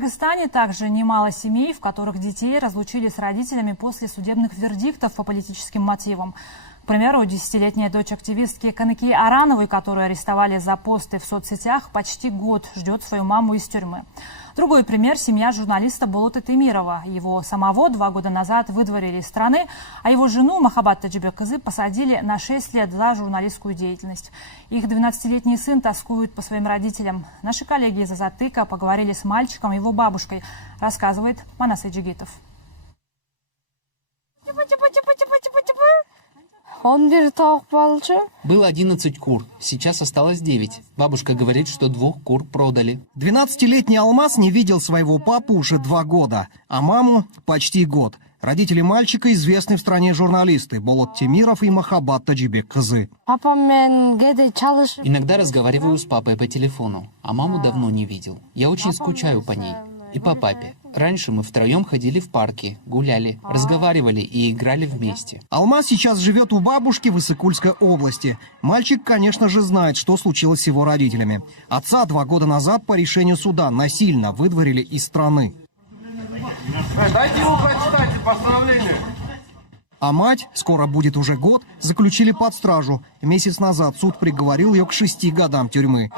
Кыргызстане также немало семей, в которых детей разлучили с родителями после судебных вердиктов по политическим мотивам. К примеру, 10-летняя дочь активистки Каныки Арановой, которую арестовали за посты в соцсетях, почти год ждет свою маму из тюрьмы. Другой пример – семья журналиста Болота Темирова. Его самого 2 года назад выдворили из страны, а его жену Махабат Таджибек-кызы посадили на 6 лет за журналистскую деятельность. Их 12-летний сын тоскует по своим родителям. Наши коллеги из Азаттыка поговорили с мальчиком и его бабушкой, рассказывает Манас Эджигитов. Было 11 кур, сейчас осталось 9. Бабушка говорит, что 2 кур продали. 12-летний Алмаз не видел своего папу уже 2 года, а маму почти год. Родители мальчика известны в стране журналисты Болот Темиров и Махабат Таджибек-кызы. Иногда разговариваю с папой по телефону, а маму давно не видел. Я очень скучаю по ней и по папе. Раньше мы втроем ходили в парки, гуляли, разговаривали и играли вместе. Алмаз сейчас живет у бабушки в Иссык-Кульской области. Мальчик, конечно же, знает, что случилось с его родителями. Отца 2 года назад по решению суда насильно выдворили из страны. Дайте ему прочитать постановление. А мать, скоро будет уже год, заключили под стражу. Месяц назад суд приговорил ее к 6 годам тюрьмы.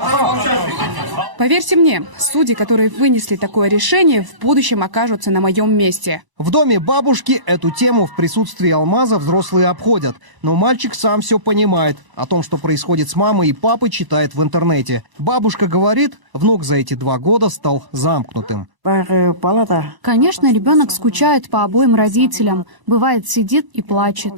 Поверьте мне, судьи, которые вынесли такое решение, в будущем окажутся на моем месте. В доме бабушки эту тему в присутствии Алмаза взрослые обходят. Но мальчик сам все понимает. О том, что происходит с мамой и папой, читает в интернете. Бабушка говорит, внук за эти 2 года стал замкнутым. Конечно, ребенок скучает по обоим родителям. Бывает, сидит и плачет.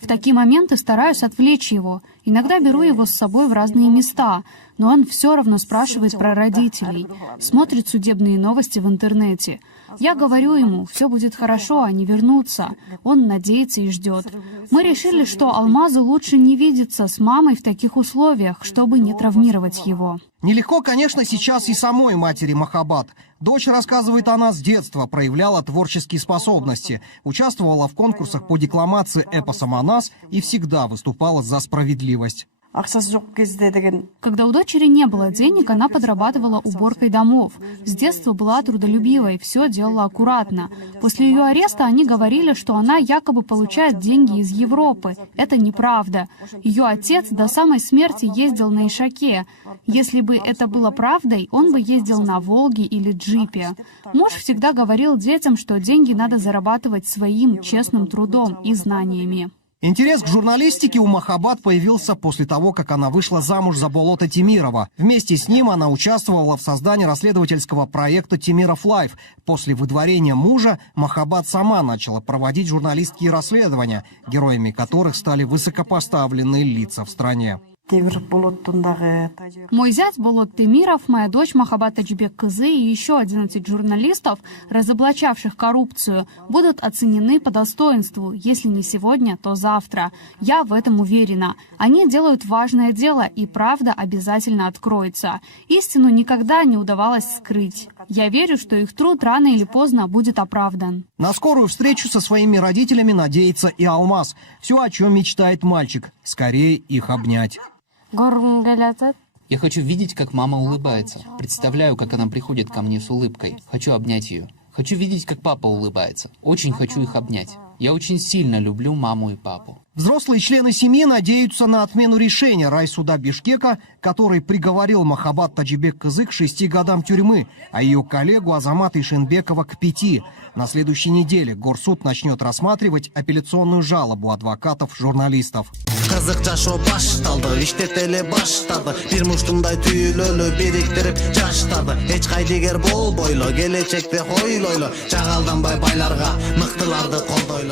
В такие моменты стараюсь отвлечь его. Иногда беру его с собой в разные места. Но он все равно спрашивает про родителей. Смотрит судебные новости в интернете. Я говорю ему, все будет хорошо, они вернутся. Он надеется и ждет. Мы решили, что Алмазу лучше не видеться с мамой в таких условиях, чтобы не травмировать его. Нелегко, конечно, сейчас и самой матери Махабат. Дочь, рассказывает она, с детства проявляла творческие способности, участвовала в конкурсах по декламации эпоса «Манас» и всегда выступала за справедливость. Когда у дочери не было денег, она подрабатывала уборкой домов. С детства была трудолюбивой, все делала аккуратно. После ее ареста они говорили, что она якобы получает деньги из Европы. Это неправда. Ее отец до самой смерти ездил на Ишаке. Если бы это было правдой, он бы ездил на Волге или джипе. Муж всегда говорил детям, что деньги надо зарабатывать своим честным трудом и знаниями. Интерес к журналистике у Махабат появился после того, как она вышла замуж за Болота Темирова. Вместе с ним она участвовала в создании расследовательского проекта «Темиров Лайв». После выдворения мужа Махабат сама начала проводить журналистские расследования, героями которых стали высокопоставленные лица в стране. Мой зять Болот Темиров, моя дочь Махабат Таджибек-кызы и еще 11 журналистов, разоблачавших коррупцию, будут оценены по достоинству. Если не сегодня, то завтра. Я в этом уверена. Они делают важное дело, и правда обязательно откроется. Истину никогда не удавалось скрыть. Я верю, что их труд рано или поздно будет оправдан. На скорую встречу со своими родителями надеется и Алмаз. Все, о чем мечтает мальчик. Скорее их обнять. Я хочу видеть, как мама улыбается. Представляю, как она приходит ко мне с улыбкой. Хочу обнять ее. Хочу видеть, как папа улыбается. Очень хочу их обнять. Я очень сильно люблю маму и папу. Взрослые члены семьи надеются на отмену решения райсуда Бишкека, который приговорил Махабат Таджибек-кызы к 6 годам тюрьмы, а ее коллегу Азамата Ишенбекова к 5. На следующей неделе Горсуд начнет рассматривать апелляционную жалобу адвокатов-журналистов. Кызык жашоо башталды, иштеп эле баштады. Бир муштумдай түйүлөлү бириктирип жаштарды. Эч кайдыгер болбойлу, келечекте койлойлу. Жагалданбай байларга, мыктыларды колдойлу.